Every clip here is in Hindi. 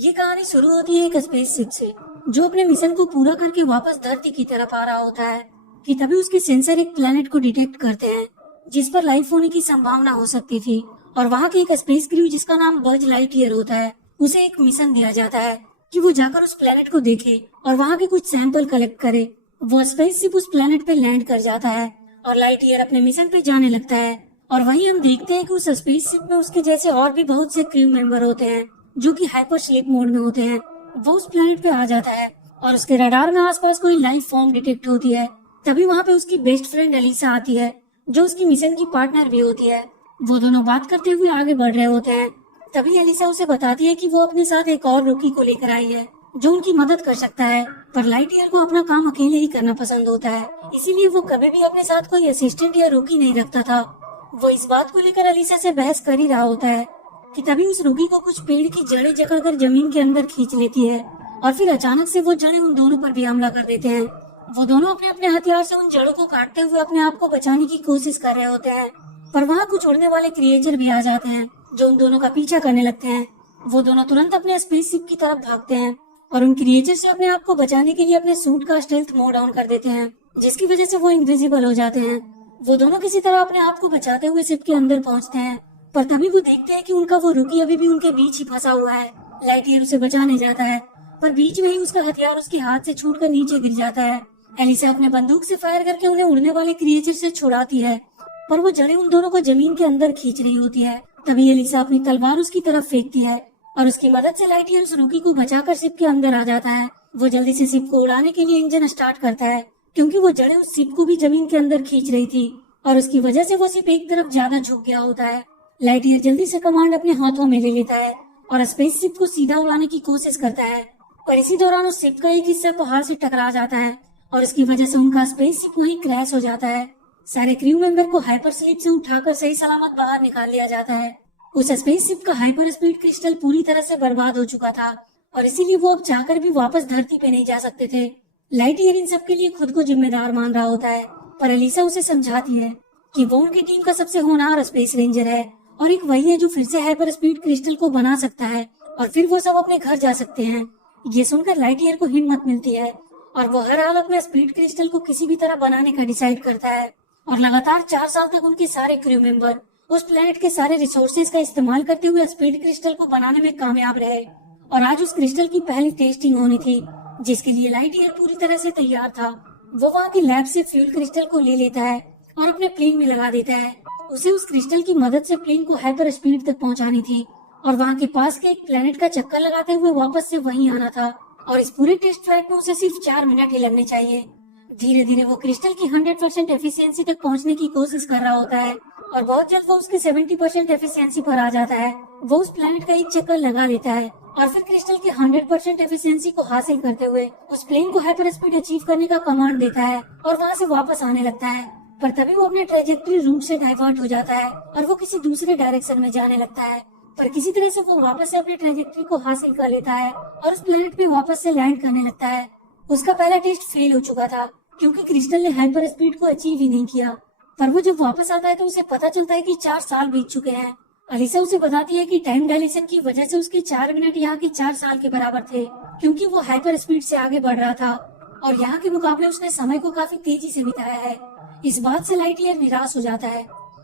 ये कहानी शुरू होती है एक स्पेसशिप से जो अपने मिशन को पूरा करके वापस धरती की तरफ आ रहा होता है कि तभी उसके सेंसर एक प्लेनेट को डिटेक्ट करते हैं जिस पर लाइफ होने की संभावना हो सकती थी। और वहाँ के एक स्पेस क्रू जिसका नाम बज लाइटईयर होता है, उसे एक मिशन दिया जाता है कि वो जाकर उस प्लेनेट को देखे और वहाँ के कुछ सैंपल कलेक्ट करे। वो स्पेसशिप उस प्लेनेट पे लैंड कर जाता है और लाइटईयर अपने मिशन पे जाने लगता है। और वहीं हम देखते हैं कि उस स्पेसशिप में उसके जैसे और भी बहुत से क्रू मेंबर होते हैं जो कि हाइपर स्लीप मोड में होते हैं। वो उस प्लेनेट पे आ जाता है और उसके रडार में आसपास कोई लाइफ फॉर्म डिटेक्ट होती है। तभी वहाँ पे उसकी बेस्ट फ्रेंड एलिसा आती है जो उसकी मिशन की पार्टनर भी होती है। वो दोनों बात करते हुए आगे बढ़ रहे होते हैं। तभी एलिसा उसे बताती है कि वो अपने साथ एक और रुकी को लेकर आई है जो उनकी मदद कर सकता है, पर लाइटईयर को अपना काम अकेले ही करना पसंद होता है, इसीलिए वो कभी भी अपने साथ कोई असिस्टेंट या रुकी नहीं रखता था। वो इस बात को लेकर एलिसा से बहस कर ही रहा होता है कि तभी उस रुकी को कुछ पेड़ की जड़ें जकड़कर जमीन के अंदर खींच लेती है और फिर अचानक से वो जड़ें उन दोनों पर भी हमला कर देते हैं। वो दोनों अपने अपने हथियार से उन जड़ों को काटते हुए अपने आप को बचाने की कोशिश कर रहे होते हैं, पर वहाँ कुछ उड़ने वाले क्रिएचर भी आ जाते हैं जो उन दोनों का पीछा करने लगते हैं। वो दोनों तुरंत अपने स्पेसशिप की तरफ भागते हैं और उन क्रिएचर से अपने आप को बचाने के लिए अपने सूट का स्टेल्थ मोड ऑन कर देते हैं, जिसकी वजह से वो इनविजिबल हो जाते हैं। वो दोनों किसी तरह अपने आप को बचाते हुए शिप के अंदर पहुंचते हैं, पर तभी वो देखते हैं कि उनका वो रुकी अभी भी उनके बीच ही फंसा हुआ है। लाइटईयर उसे बचाने जाता है पर बीच में ही उसका हथियार उसके हाथ से छूटकर नीचे गिर जाता है। एलिसा अपने बंदूक से फायर करके उन्हें उड़ने वाले क्रिएचर से छुड़ाती है, पर वो जड़ें उन दोनों को जमीन के अंदर खींच रही होती है। तभी एलिसा अपनी तलवार उसकी तरफ फेंकती है और उसकी मदद से लाइटईयर उस रुकी को बचाकर शिप के अंदर आ जाता है। वो जल्दी से शिप को उड़ाने के लिए इंजन स्टार्ट करता है क्योंकि वो जड़ें उस शिप को भी जमीन के अंदर खींच रही थी और उसकी वजह से वो शिप एक तरफ ज्यादा झुक गया होता है। लाइटईयर जल्दी से कमांड अपने हाथों में ले लेता है और स्पेसशिप को सीधा उड़ाने की कोशिश करता है, पर इसी दौरान उस शिप का एक हिस्सा पहाड़ से टकरा जाता है और इसकी वजह से उनका स्पेसशिप वहीं क्रैश हो जाता है। सारे क्रू मेंबर को हाइपर स्लीप से उठाकर सही सलामत बाहर निकाल लिया जाता है। उस स्पेसशिप का हाइपर स्पीड क्रिस्टल पूरी तरह से बर्बाद हो चुका था और इसीलिए वो अब चाहकर भी वापस धरती पे नहीं जा सकते थे। लाइटईयर इन सब के लिए खुद को जिम्मेदार मान रहा होता है, पर एलिसा उसे समझाती है कि वो उनकी टीम का सबसे होनहार स्पेस रेंजर है और एक वही है जो फिर से हाइपर स्पीड क्रिस्टल को बना सकता है और फिर वो सब अपने घर जा सकते हैं। ये सुनकर लाइटईयर को हिम्मत मिलती है और वो हर हालत में स्पीड क्रिस्टल को किसी भी तरह बनाने का डिसाइड करता है और लगातार 4 साल तक उनके सारे क्रू मेंबर उस प्लेनेट के सारे रिसोर्सेज का इस्तेमाल करते हुए स्पीड क्रिस्टल को बनाने में कामयाब रहे। और आज उस क्रिस्टल की पहली टेस्टिंग होनी थी जिसके लिए लाइटईयर पूरी तरह से तैयार था। वो वहाँ की लैब से फ्यूल क्रिस्टल को ले लेता है और अपने प्लेन में लगा देता है। उसे उस क्रिस्टल की मदद से प्लेन को हाइपर स्पीड तक पहुंचानी थी और वहाँ के पास के एक प्लेनेट का चक्कर लगाते हुए वापस से वहीं आना था और इस पूरे टेस्ट फ्लाइट में उसे सिर्फ 4 मिनट ही लगने चाहिए। धीरे धीरे वो क्रिस्टल की 100% एफिशिएंसी तक पहुंचने की कोशिश कर रहा होता है और बहुत जल्द वो उसके 70% एफिशिएंसी पर आ जाता है। वो उस प्लेनेट का एक चक्कर लगा लेता है और फिर क्रिस्टल की 100% एफिशिएंसी को हासिल करते हुए उस प्लेन को हाइपर स्पीड अचीव करने का कमांड देता है और वहाँ से वापस आने लगता है। पर तभी वो अपने ट्रेजेक्टरी रूट से डाइवर्ट हो जाता है और वो किसी दूसरे डायरेक्शन में जाने लगता है, पर किसी तरह से वो वापस से अपने ट्रेजेक्टरी को हासिल कर लेता है और उस प्लेनेट पे वापस से लैंड करने लगता है। उसका पहला टेस्ट फेल हो चुका था क्योंकि क्रिस्टल ने हाइपर स्पीड को अचीव ही नहीं किया, पर वो जब वापस आता है तो उसे पता चलता है कि 4 साल बीत चुके हैं। एलिसा उसे बताती है कि टाइम डायलेशन की वजह से उसके 4 मिनट यहाँ के 4 साल के बराबर थे क्योंकि वो हाइपर स्पीड से आगे बढ़ रहा था और यहाँ के मुकाबले उसने समय को काफी तेजी से बिताया है। इस बात से लाइटईयर निराश हो जाता है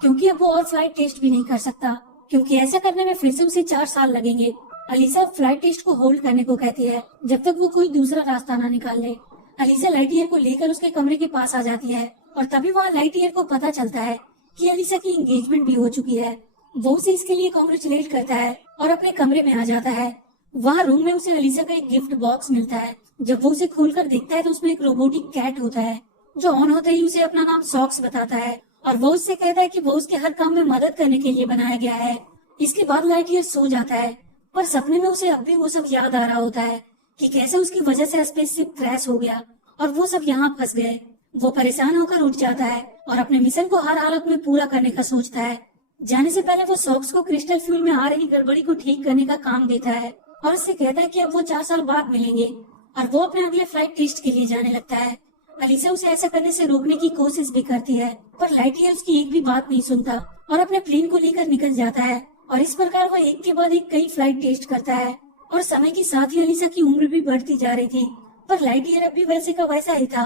क्योंकि अब वो और फ्लाइट टेस्ट भी नहीं कर सकता क्योंकि ऐसा करने में फिर से उसे 4 साल लगेंगे। एलिसा फ्लाइट टेस्ट को होल्ड करने को कहती है जब तक वो कोई दूसरा रास्ता ना निकाल ले। एलिसा लाइटईयर को लेकर उसके कमरे के पास आ जाती है और तभी वहाँ लाइटईयर को पता चलता है कि एलिसा की एंगेजमेंट भी हो चुकी है। वो उसे इसके लिए कॉन्ग्रेचुलेट करता है और अपने कमरे में आ जाता है। वहाँ रूम में उसे एलिसा का एक गिफ्ट बॉक्स मिलता है। जब वो उसे खोलकर देखता है तो उसमें एक रोबोटिक कैट होता है जो ऑन होते ही उसे अपना नाम सॉक्स बताता है और वो उससे कहता है कि वो उसके हर काम में मदद करने के लिए बनाया गया है। इसके बाद लाइटईयर सो जाता है, पर सपने में उसे अब भी वो सब याद आ रहा होता है कि कैसे उसकी वजह से स्पेसशिप क्रैश हो गया और वो सब यहाँ फंस गए। वो परेशान होकर उठ जाता है और अपने मिशन को हर हालत में पूरा करने का सोचता है। जाने से पहले वो सॉक्स को क्रिस्टल फ्यूल में आ रही गड़बड़ी को ठीक करने का काम देता है और उससे कहता है कि अब वो 4 साल बाद मिलेंगे और वो अपने अगले फ्लाइट टेस्ट के लिए जाने लगता है। एलिसा उसे ऐसा करने से रोकने की कोशिश भी करती है, पर लाइटईयर उसकी एक भी बात नहीं सुनता और अपने प्लेन को लेकर निकल जाता है और इस प्रकार वो एक के बाद एक कई फ्लाइट टेस्ट करता है। और समय के साथ ही अलीसा की उम्र भी बढ़ती जा रही थी, पर लाइट ईयर अब भी वैसे का वैसा ही था।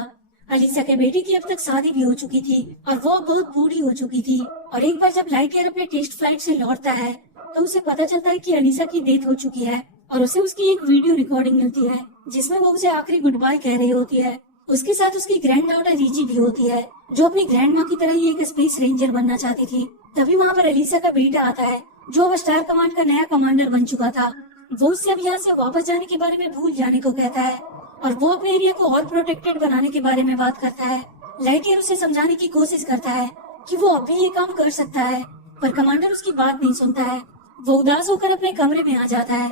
अलीसा के बेटे की अब तक शादी भी हो चुकी थी और वो बहुत बूढ़ी हो चुकी थी। और एक बार जब लाइट ईयर अपने टेस्ट फ्लाइट से लौटता है तो उसे पता चलता है कि अलीसा की डेथ हो चुकी है और उसे उसकी एक वीडियो रिकॉर्डिंग मिलती है जिसमें वो उसे आखिरी गुड बाय कह रही होती है। उसके साथ उसकी ग्रैंड डॉटर रीजी भी होती है जो अपनी ग्रैंड माँ की तरह ही एक स्पेस रेंजर बनना चाहती थी। तभी वहाँ पर अलीसा का बेटा आता है जो अब स्टार कमांड का नया कमांडर बन चुका था। वो उससे अब यहाँ से वापस जाने के बारे में भूल जाने को कहता है और वो अपने एरिया को और प्रोटेक्टेड बनाने के बारे में बात करता है। लाइटईयर उसे समझाने की कोशिश करता है कि वो अभी ये काम कर सकता है, पर कमांडर उसकी बात नहीं सुनता है। वो उदास होकर अपने कमरे में आ जाता है।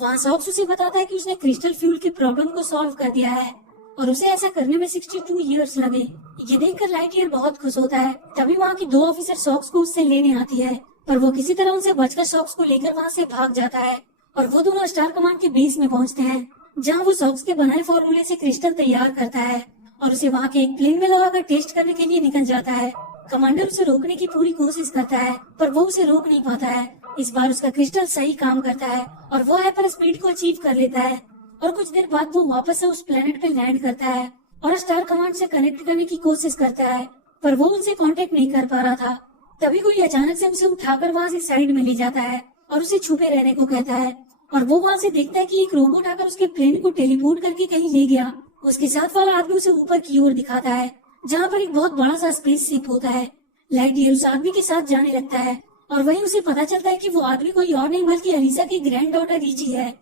वहाँ सॉक्स उसे बताता है कि उसने क्रिस्टल फ्यूल के प्रॉब्लम को सॉल्व कर दिया है और उसे ऐसा करने में 62 इयर्स लगे। ये देखकर लाइटईयर बहुत खुश होता है। तभी वहाँ की 2 ऑफिसर सॉक्स को उससे लेने आती है, पर वो किसी तरह उनसे बचकर सॉक्स को लेकर वहाँ से भाग जाता है और वो दोनों स्टार कमांड के बेस में पहुँचते हैं जहाँ वो सॉक्स के बनाए फॉर्मूले से क्रिस्टल तैयार करता है और उसे वहाँ के एक प्लेन में लगाकर टेस्ट करने के लिए निकल जाता है। कमांडर उसे रोकने की पूरी कोशिश करता है पर वो उसे रोक नहीं पाता है। इस बार उसका क्रिस्टल सही काम करता है और वो हाइपर स्पीड को अचीव कर लेता है और कुछ देर बाद वो वापस से उस प्लेनेट पे लैंड करता है और स्टार कमांड से कनेक्ट करने की कोशिश करता है, पर वो उनसे कांटेक्ट नहीं कर पा रहा था। तभी कोई अचानक से उसे उठाकर वहाँ से साइड में ले जाता है और उसे छुपे रहने को कहता है और वो वहाँ से देखता है कि एक रोबोट आकर उसके प्लेन को टेलीपोर्ट करके कहीं ले गया। उसके साथ वाला आदमी उसे ऊपर की ओर दिखाता है जहाँ पर एक बहुत बड़ा सा स्पेस शिप होता है। लाइटईयर उस आदमी के साथ जाने लगता है और वहीं उसे पता चलता है कि वो आदमी कोई और नहीं बल्कि अलीसा की ग्रैंड डॉटर रीजी है।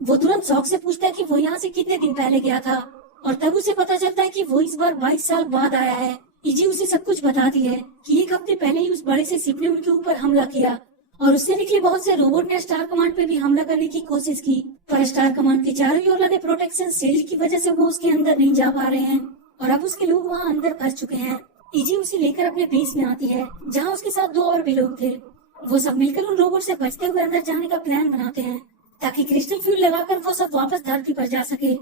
वो तुरंत शॉक से पूछता है कि वो यहाँ से कितने दिन पहले गया था और तब उसे पता चलता है कि वो इस बार 22 साल बाद आया है। ईजी उसे सब कुछ बताती है कि 1 हफ्ते पहले ही उस बड़े से शिप ने उनके ऊपर हमला किया और उससे निकले बहुत से रोबोट ने स्टार कमांड पे भी हमला करने की कोशिश की, पर स्टार कमांड के चारों ओर लगे प्रोटेक्शन शील्ड की वजह से वो उसके अंदर नहीं जा पा रहे हैं और अब उसके लोग वहाँ अंदर फंस चुके हैं। ईजी उसे लेकर अपने बेस में आती है जहाँ उसके साथ 2 और भी लोग थे। वो सब मिलकर उन रोबोट से बचते हुए अंदर जाने का प्लान बनाते हैं ताकि क्रिस्टल फ्यूल लगाकर वो सब वापस धरती पर जा सके,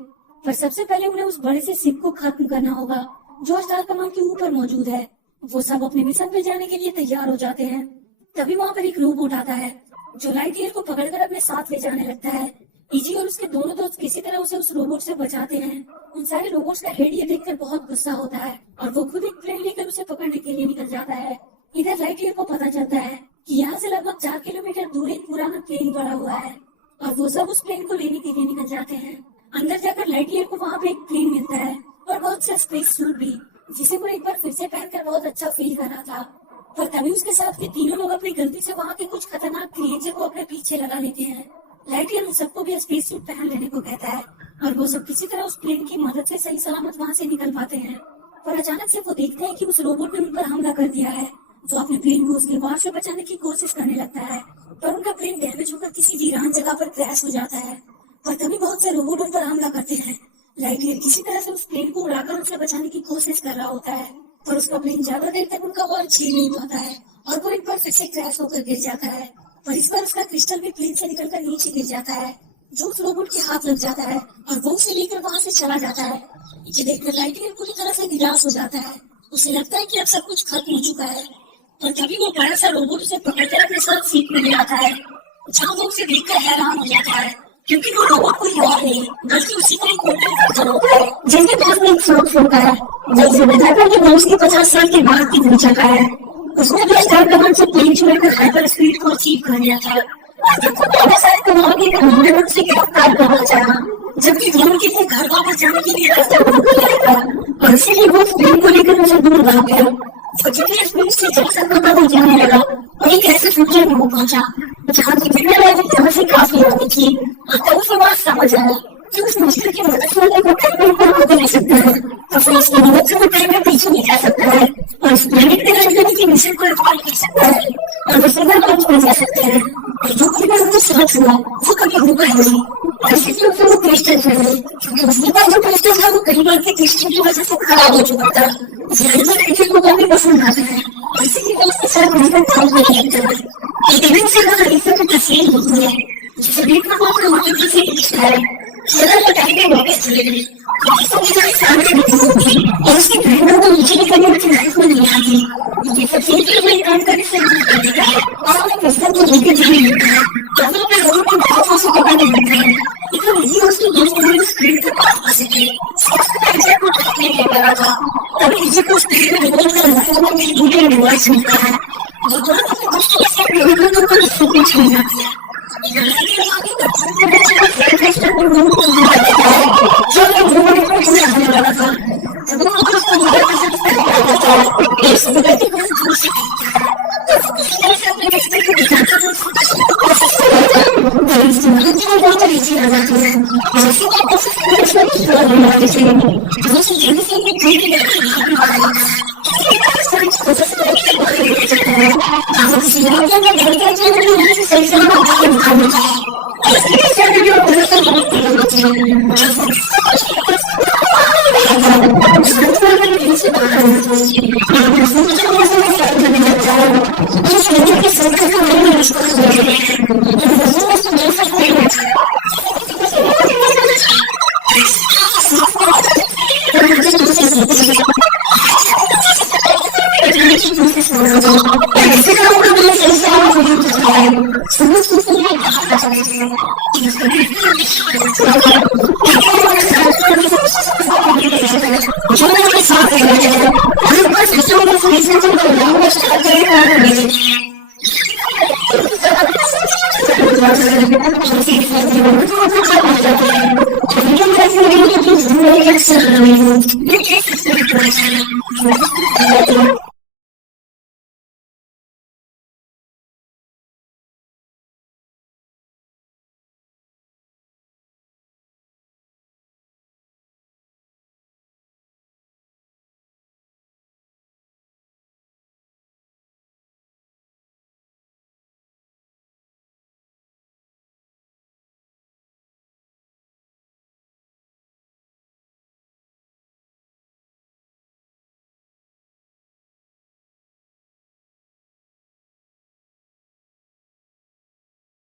पर सबसे पहले उन्हें उस बड़े से शिप को खत्म करना होगा जो स्टार कमांड के ऊपर मौजूद है। वो सब अपने मिशन पे जाने के लिए तैयार हो जाते हैं। तभी वहाँ पर एक रोबोट आता है जो लाइटईयर को पकड़कर अपने साथ ले जाने लगता है। ईजी और उसके दोनों दोस्त किसी तरह उसे उस रोबोट से बचाते हैं। उन सारे रोबोट्स का हेड ये देखकर बहुत गुस्सा होता है और वो खुद एक प्लेन लेकर उसे पकड़ने के लिए निकल जाता है। इधर लाइटईयर को पता चलता है कि यहाँ से लगभग 4 किलोमीटर दूर एक पुराना प्लेन पड़ा हुआ है और वो सब उस प्लेन को लेने के लिए निकल जाते हैं। अंदर जाकर लाइटईयर को वहाँ पे एक प्लेन मिलता है और बहुत सा स्पेस सूट भी, जिसे वो एक बार फिर से पहनकर बहुत अच्छा फील कर रहा था। पर तभी उसके साथ के तीनों लोग अपनी गलती से वहाँ के कुछ खतरनाक क्रिएचर को अपने पीछे लगा लेते हैं। लाइटईयर उन सबको भी स्पेस सूट पहन लेने को कहता है और वो सब किसी तरह उस प्लेन की मदद से सही सलामत वहाँ से निकल पाते हैं। पर अचानक से वो देखते हैं कि उस रोबोट ने उन पर हमला कर दिया है। वो अपने प्लेन को उसके वार से बचाने की कोशिश करने लगता है पर उनका प्लेन डैमेज होकर किसी वीरान जगह पर क्रैश हो जाता है। पर तभी बहुत से रोबोट उन पर हमला करते हैं। लाइटईयर किसी तरह से उस प्लेन को उड़ाकर उनसे बचाने की कोशिश कर रहा होता है पर उसका प्लेन ज्यादा देर तक उनका वॉर छीन नहीं पाता है और वो एक बार फिर से क्रैश होकर गिर जाता है। पर इस बार उसका क्रिस्टल भी प्लेन से निकलकर नीचे गिर जाता है जो उस रोबोट के हाथ लग जाता है और वो उसे लेकर वहाँ से चला जाता है। ये देखकर लाइटईयर पूरी तरह से निराश हो जाता है। उसे लगता है कि अब सब कुछ खत्म हो चुका है। और तभी वो बड़ा सा रोबोट उसे पकड़कर अपने साथ सीट में ले आता है जहाँ वो उसे देखकर हैरान हो जाता है क्योंकि वो रोबोट कोई और नहीं बल्कि उसी का एक मोटर वर्जन होता है जिसके पास में एक सॉक्स होता है जो उसे बताता है कि वो उसके 50 साल के बाद की दुनिया का है। उसने भी स्टार कमांड से प्लेन छोड़कर हाइपर स्पीड को अचीव कर लिया था। जब वो बड़ा सारे कमांड के कमांडर उसे गिरफ्तार करना चाहा जबकि वो उनके लिए घर वापस जाने के लिए रास्ता ढूंढ रहा था और इसीलिए वो प्लेन को लेकर उसे दूर भाग गया। जीपीएस में उससे जंक्शन पर बदल जाने लगा और एक ऐसे फ्यूचर में वो पहुंचा जहाँ की दुनिया लाइफ तरह से काफी होती थी और तब उसे बात समझ आया कि उस मुश्किल की मदद से को टाइम पर बदल नहीं सकता है तो फिर उसकी मदद से वो टाइम में पीछे नहीं जा सकता है और उस प्लेनेट के राजधानी की मिशन को रिकॉर्ड कर सकता है और दूसरे बार लॉन्च कर जा सकते हैं। और जो कभी बार उसे समझ हुआ वो कभी होगा नहीं और इसलिए उसे वो क्रिस्टल कर गई क्योंकि उसके पास जो क्रिस्टल था वो कई बार के क्रिस्टल की वजह से खराब हो चुका था। को काफी पसंद आता है और इसीलिए वो उसके साथ मिलकर काम करने लगता है। एक इवेंट से अगर की तस्वीर होती है जिसे देखकर वो अपने मोटिव से लिखता है सदर को टाइम वापस चले गए। सामने और उसकी बहनों को नीचे करने की लाइफ में नहीं आती। मुझे सबसे पहले काम करने से मना कर देता है और अपने प्रश्न को लेकर जाने लगता है। कभी मैं लोगों को बहुत से पकाने लगता है, लेकिन नहीं उसकी दोस्त को स्क्रीन पर बात कर सके। उसका एजेंट को नहीं ले पा रहा था। तभी एजेंट को स्क्रीन में बोल कर फोन में मेरी वीडियो रिकॉर्ड सुनता है। वो दोनों अपने दोस्त के साथ लोगों को फोटो छूट जाती है।